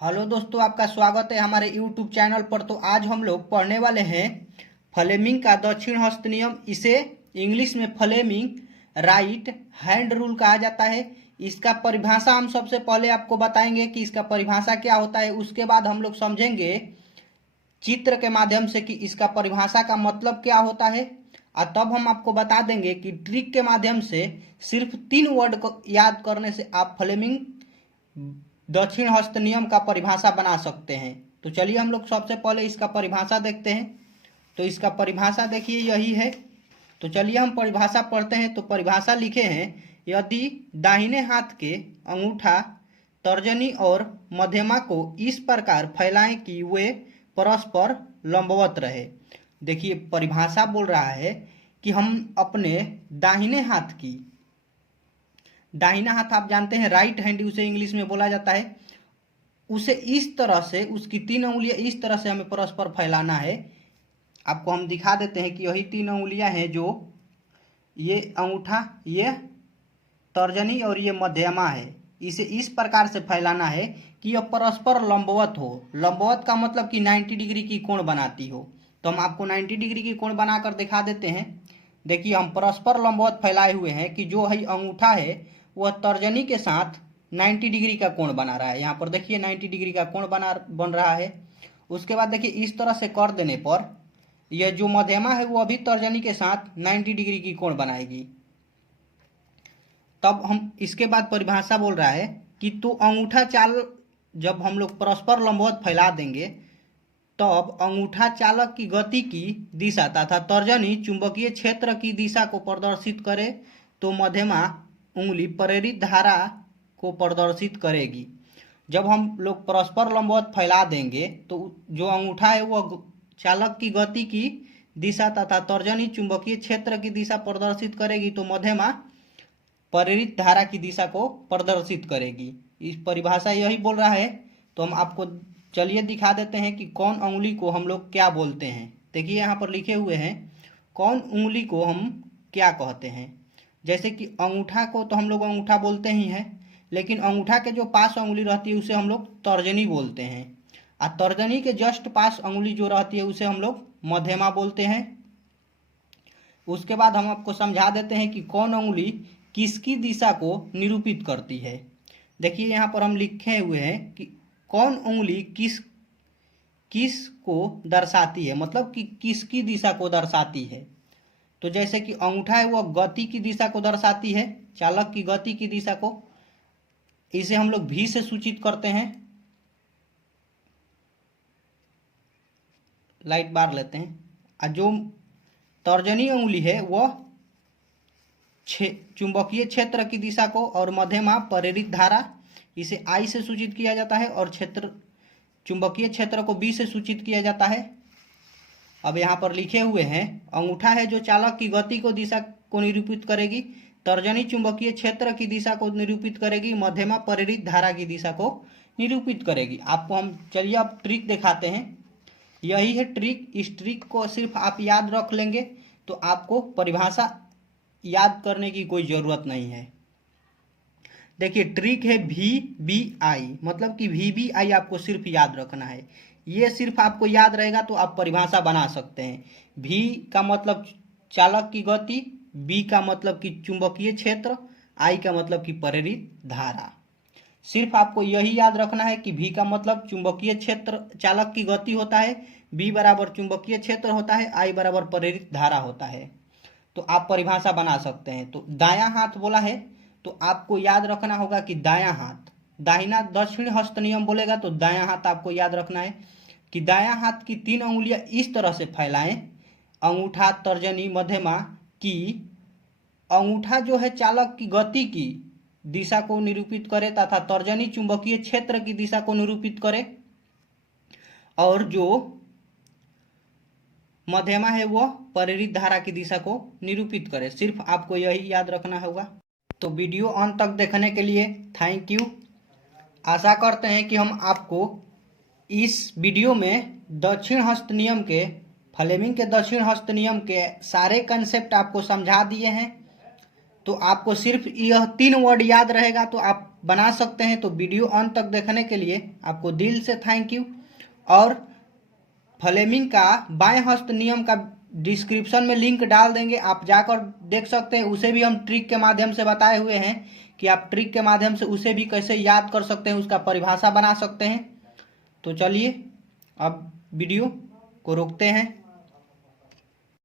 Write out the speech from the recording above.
Hello दोस्तों, आपका स्वागत है हमारे YouTube चैनल पर। तो आज हम लोग पढ़ने वाले हैं फ्लेमिंग का दक्षिण हस्त नियम। इसे इंग्लिश में फ्लेमिंग राइट हैंड रूल कहा जाता है। इसका परिभाषा हम सबसे पहले आपको बताएंगे कि इसका परिभाषा क्या होता है। उसके बाद हम लोग समझेंगे चित्र के माध्यम से कि इसका परिभाषा का मतलब क्या होता है, और तब हम आपको बता देंगे कि ट्रिक के माध्यम से सिर्फ 3 वर्ड को याद करने से आप फ्लेमिंग दक्षिण हस्त नियम का परिभाषा बना सकते हैं। तो चलिए हम लोग सबसे पहले इसका परिभाषा देखते हैं। तो इसका परिभाषा देखिए यही है। तो चलिए हम परिभाषा पढ़ते हैं। तो परिभाषा लिखे हैं, यदि दाहिने हाथ के अंगूठा, तर्जनी और मध्यमा को इस प्रकार फैलाएं कि वे परस्पर लंबवत रहे। देखिए परिभाषा बोल रहा है कि हम अपने दाहिने हाथ की, दाहिना हाथ आप जानते हैं राइट हैंड उसे इंग्लिश में बोला जाता है, उसे इस तरह से, उसकी 3 उंगलियां इस तरह से हमें परस्पर फैलाना है। आपको हम दिखा देते हैं कि यही 3 उंगलियां हैं, जो ये अंगूठा, ये तर्जनी और ये मध्यमा है। इसे इस प्रकार से फैलाना है कि यह परस्पर लंबवत हो। लंबवत का मतलब कि 90 डिग्री की कोण बनाती हो। तो हम आपको 90 डिग्री की कोण बनाकर दिखा देते हैं। देखिए हम परस्पर लंबवत फैलाए हुए हैं कि जो है अंगूठा है वह तर्जनी के साथ 90 डिग्री का कोण बना रहा है। यहाँ पर देखिए 90 डिग्री का कोण बन रहा है। उसके बाद देखिए इस तरह से कर देने पर यह जो मध्यमा है वो अभी तर्जनी के साथ 90 डिग्री की कोण बनाएगी। तब हम इसके बाद परिभाषा बोल रहा है कि तो अंगूठा चाल जब हम लोग परस्पर लंबवत फैला देंगे तब अंगूठा चालक की गति की दिशा तथा तर्जनी चुंबकीय क्षेत्र की दिशा को प्रदर्शित करे तो मध्यमा उंगली प्रेरित धारा को प्रदर्शित करेगी। जब हम लोग परस्पर लंबवत फैला देंगे तो जो अंगूठा है वह चालक की गति की दिशा तथा तर्जनी चुंबकीय क्षेत्र की दिशा प्रदर्शित करेगी, तो मध्यमा प्रेरित धारा की दिशा को प्रदर्शित करेगी। इस परिभाषा यही बोल रहा है। तो हम आपको चलिए दिखा देते हैं कि कौन उंगली को हम लोग क्या बोलते हैं। देखिए यहाँ पर लिखे हुए हैं कौन उंगली को हम क्या कहते हैं। जैसे कि अंगूठा को तो हम लोग अंगूठा बोलते ही हैं, लेकिन अंगूठा के जो पास उंगली रहती है उसे हम लोग तर्जनी बोलते हैं, और तर्जनी के जस्ट पास उंगली जो रहती है उसे हम लोग मध्यमा बोलते हैं। उसके बाद हम आपको समझा देते हैं कि कौन उंगली किसकी दिशा को निरूपित करती है। देखिए यहाँ पर हम लिखे हुए हैं कि कौन उंगली किस को दर्शाती है, मतलब कि किसकी दिशा को दर्शाती है। तो जैसे कि अंगूठा है वह गति की दिशा को दर्शाती है, चालक की गति की दिशा को। इसे हम लोग भी से सूचित करते हैं। लाइट बार लेते हैं। और जो तर्जनी उंगली है वह चुंबकीय क्षेत्र की दिशा को, और मध्यमा प्रेरित धारा, इसे आई से सूचित किया जाता है, और चुंबकीय क्षेत्र को बी से सूचित किया जाता है। अब यहाँ पर लिखे हुए हैं अंगूठा है जो चालक की गति को दिशा को निरूपित करेगी, तर्जनी चुंबकीय क्षेत्र की दिशा को निरूपित करेगी, मध्यमा प्रेरित धारा की दिशा को निरूपित करेगी। आपको हम चलिए अब ट्रिक दिखाते हैं। यही है ट्रिक। इस ट्रिक को सिर्फ आप याद रख लेंगे तो आपको परिभाषा याद करने की कोई ज़रूरत नहीं है। देखिए ट्रिक है VBI, मतलब कि VBI आपको सिर्फ याद रखना है। ये सिर्फ आपको याद रहेगा तो आप परिभाषा बना सकते हैं। V का मतलब चालक की गति, B का मतलब कि चुंबकीय क्षेत्र, I का मतलब कि प्रेरित धारा। सिर्फ आपको यही याद रखना है कि V का मतलब चुंबकीय क्षेत्र चालक की गति होता है, B बराबर चुंबकीय क्षेत्र होता है, I बराबर प्रेरित धारा होता है। तो आप परिभाषा बना सकते हैं। तो दायां हाथ बोला है तो आपको याद रखना होगा कि दायां हाथ, दाहिना दक्षिण हस्त नियम बोलेगा तो दायां हाथ आपको याद रखना है कि दायां हाथ की 3 उंगलियां इस तरह से फैलाएं, अंगूठा, तर्जनी, मध्यमा, की अंगूठा जो है चालक की गति की दिशा को निरूपित करे तथा तर्जनी चुंबकीय क्षेत्र की दिशा को निरूपित करे, और जो मध्यमा है वह प्रेरित धारा की दिशा को निरूपित करे। सिर्फ आपको यही याद रखना होगा। तो वीडियो अंत तक देखने के लिए थैंक यू। आशा करते हैं कि हम आपको इस वीडियो में दक्षिण हस्त नियम के, फ्लेमिंग के दक्षिण हस्त नियम के सारे कंसेप्ट आपको समझा दिए हैं। तो आपको सिर्फ यह 3 वर्ड याद रहेगा तो आप बना सकते हैं। तो वीडियो अंत तक देखने के लिए आपको दिल से थैंक यू। और फ्लेमिंग का बाएं हस्त नियम का डिस्क्रिप्शन में लिंक डाल देंगे, आप जाकर देख सकते हैं। उसे भी हम ट्रिक के माध्यम से बताए हुए हैं कि आप ट्रिक के माध्यम से उसे भी कैसे याद कर सकते हैं, उसका परिभाषा बना सकते हैं। तो चलिए अब वीडियो को रोकते हैं।